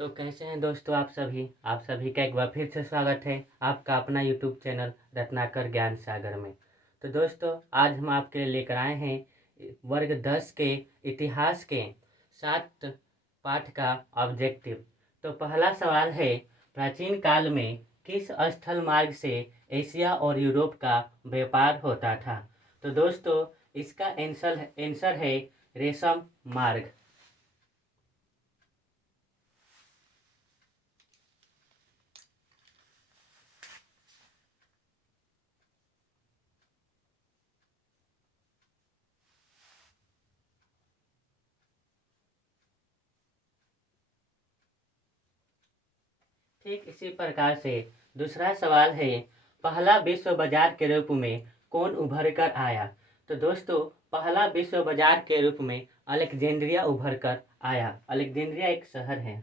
तो कैसे हैं दोस्तों आप सभी का एक बार फिर से स्वागत है आपका अपना यूट्यूब चैनल रत्नाकर ज्ञान सागर में। तो दोस्तों आज हम आपके लिए लेकर आए हैं वर्ग 10 के इतिहास के 7 पाठ का ऑब्जेक्टिव। तो पहला सवाल है, प्राचीन काल में किस स्थल मार्ग से एशिया और यूरोप का व्यापार होता था? तो दोस्तों इसका आंसर है रेशम मार्ग। ठीक इसी प्रकार से दूसरा सवाल है, पहला विश्व बाजार के रूप में कौन उभर कर आया? तो दोस्तों पहला विश्व बाजार के रूप में अलेक्जेंड्रिया उभर कर आया। अलेक्जेंड्रिया एक शहर है।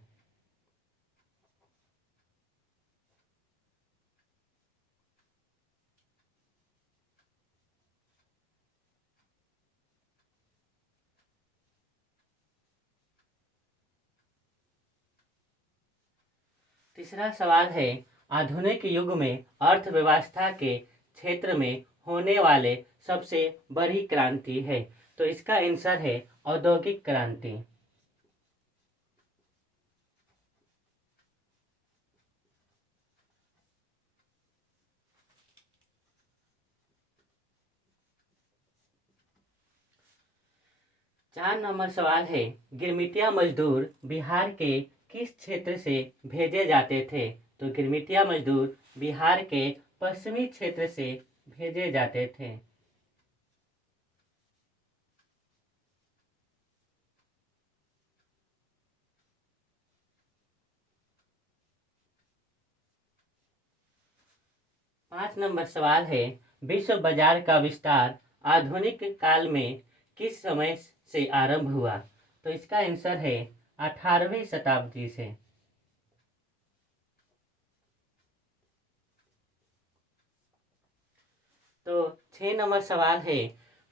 तीसरा सवाल है, आधुनिक युग में अर्थव्यवस्था के क्षेत्र में होने वाले सबसे बड़ी क्रांति है। तो इसका आंसर है औद्योगिक क्रांति। चार नंबर सवाल है, गिरमिटिया मजदूर बिहार के किस क्षेत्र से भेजे जाते थे? तो गिरमिटिया मजदूर बिहार के पश्चिमी क्षेत्र से भेजे जाते थे। पाँच नंबर सवाल है, विश्व बाजार का विस्तार आधुनिक काल में किस समय से आरंभ हुआ? तो इसका आंसर है 18वीं शताब्दी से। तो 6 नंबर सवाल है,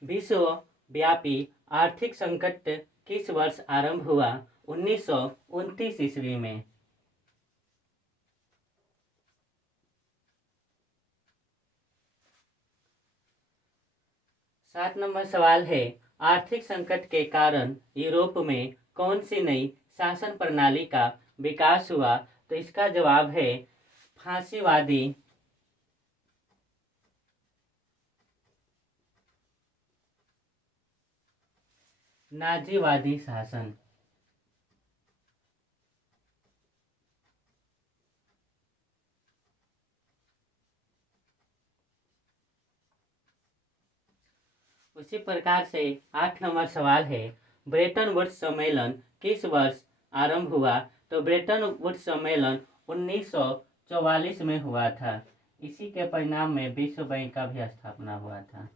विश्वव्यापी आर्थिक संकट किस वर्ष आरंभ हुआ? 1929 ईस्वी में। 7 नंबर सवाल है, आर्थिक संकट के कारण यूरोप में कौन सी नई शासन प्रणाली का विकास हुआ? तो इसका जवाब है फांसीवादी नाजीवादी शासन। उसी प्रकार से 8 नंबर सवाल है, ब्रेटन वुड्स सम्मेलन किस वर्ष आरंभ हुआ? तो ब्रेटन वुड्स सम्मेलन 1944 में हुआ था। इसी के परिणाम में विश्व बैंक का भी स्थापना हुआ था।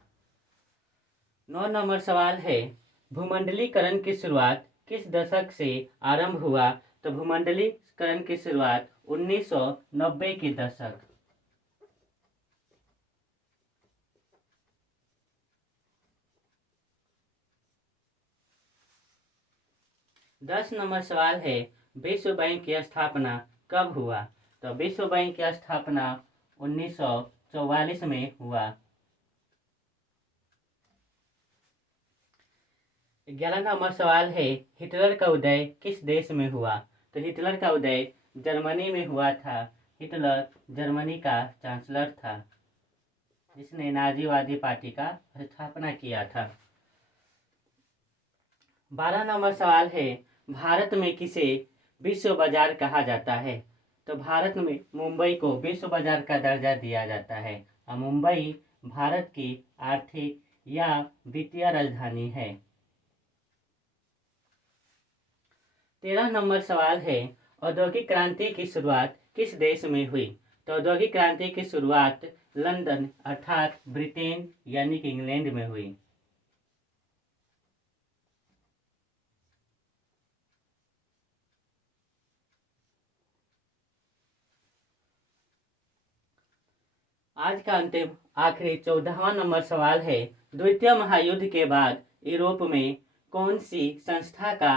9 नंबर सवाल है, भूमंडलीकरण की शुरुआत किस दशक से आरंभ हुआ? तो भूमंडलीकरण की शुरुआत 1990 के दशक। 10 नंबर सवाल है, विश्व बैंक की स्थापना कब हुआ? तो विश्व बैंक की स्थापना 1944 में हुआ। 11 नंबर सवाल है, हिटलर का उदय किस देश में हुआ? तो हिटलर का उदय जर्मनी में हुआ था। हिटलर जर्मनी का चांसलर था जिसने नाजीवादी पार्टी का स्थापना किया था। 12 नंबर सवाल है, भारत में किसे विश्व बाजार कहा जाता है? तो भारत में मुंबई को विश्व बाजार का दर्जा दिया जाता है और मुंबई भारत की आर्थिक या वित्तीय राजधानी है। 13 नंबर सवाल है, औद्योगिक क्रांति की शुरुआत किस देश में हुई? तो औद्योगिक क्रांति की शुरुआत लंदन अर्थात ब्रिटेन यानी कि इंग्लैंड में हुई। आज का अंतिम आखिरी 14वां नंबर सवाल है, द्वितीय महायुद्ध के बाद यूरोप में कौन सी संस्था का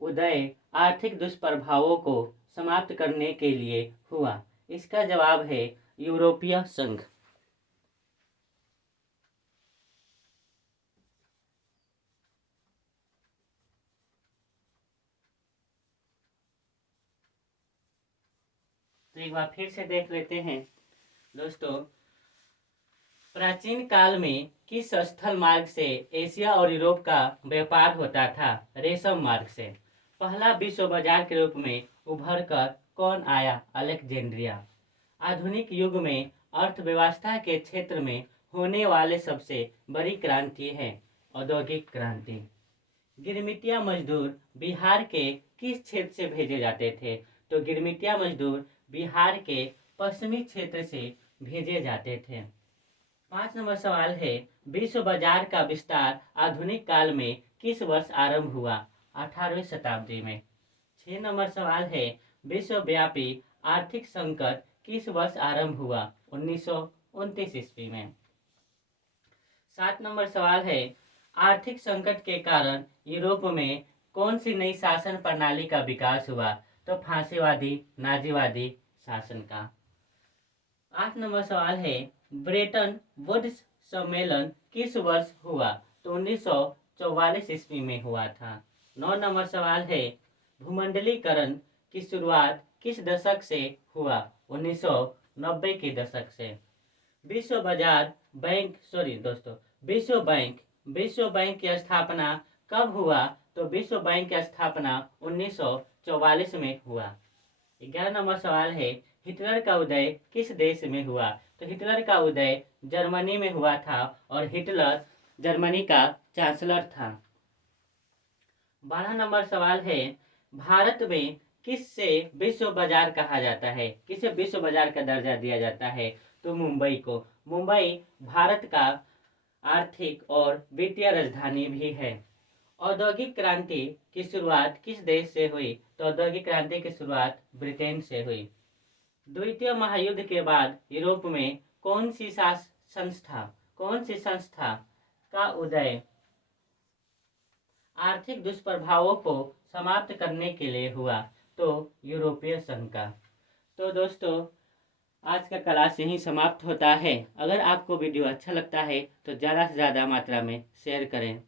उदय आर्थिक दुष्प्रभावों को समाप्त करने के लिए हुआ? इसका जवाब है यूरोपीय संघ। तो एक बार फिर से देख लेते हैं दोस्तों, प्राचीन काल में किस स्थल मार्ग से एशिया और यूरोप का व्यापार होता था? रेशम मार्ग से। पहला विश्व बाजार के रूप में उभर कर कौन आया? अलेक्जेंड्रिया। आधुनिक युग में अर्थव्यवस्था के क्षेत्र में होने वाले सबसे बड़ी क्रांति है औद्योगिक क्रांति। गिरमिटिया मजदूर बिहार के किस क्षेत्र से भेजे जाते थे? तो गिरमिटिया मजदूर बिहार के पश्चिमी क्षेत्र से भेजे जाते थे। 5 नंबर सवाल है, विश्व बाजार का विस्तार आधुनिक काल में किस वर्ष आरंभ हुआ? 18वीं शताब्दी में। 6 नंबर सवाल है, विश्वव्यापी आर्थिक संकट किस वर्ष आरंभ हुआ? 1929 ईस्वी में। 7 नंबर सवाल है, आर्थिक संकट के कारण यूरोप में कौन सी नई शासन प्रणाली का विकास हुआ? तो फांसीवादी नाजीवादी शासन का। 8 नंबर सवाल है, ब्रेटन वुड्स सम्मेलन किस वर्ष हुआ? तो 1944 ईस्वी में हुआ था। 9 नंबर सवाल है, भूमंडलीकरण की शुरुआत किस दशक से हुआ? 1990 के दशक से। विश्व बाजार बैंक सॉरी दोस्तों विश्व बैंक की स्थापना कब हुआ? तो विश्व बैंक की स्थापना 1944 में हुआ। 11 नंबर सवाल है, हिटलर का उदय किस देश में हुआ? तो हिटलर का उदय जर्मनी में हुआ था और हिटलर जर्मनी का चांसलर था। 12 नंबर सवाल है, भारत में किससे विश्व बाजार कहा जाता है? किसे विश्व बाजार का दर्जा दिया जाता है? तो मुंबई को। मुंबई भारत का आर्थिक और वित्तीय राजधानी भी है। औद्योगिक क्रांति की शुरुआत किस देश से हुई? तो औद्योगिक क्रांति की शुरुआत ब्रिटेन से हुई। द्वितीय महायुद्ध के बाद यूरोप में कौन सी संस्था का उदय आर्थिक दुष्प्रभावों को समाप्त करने के लिए हुआ? तो यूरोपीय संघ का। तो दोस्तों, आज का क्लास यहीं समाप्त होता है। अगर आपको वीडियो अच्छा लगता है तो ज़्यादा से ज़्यादा मात्रा में शेयर करें।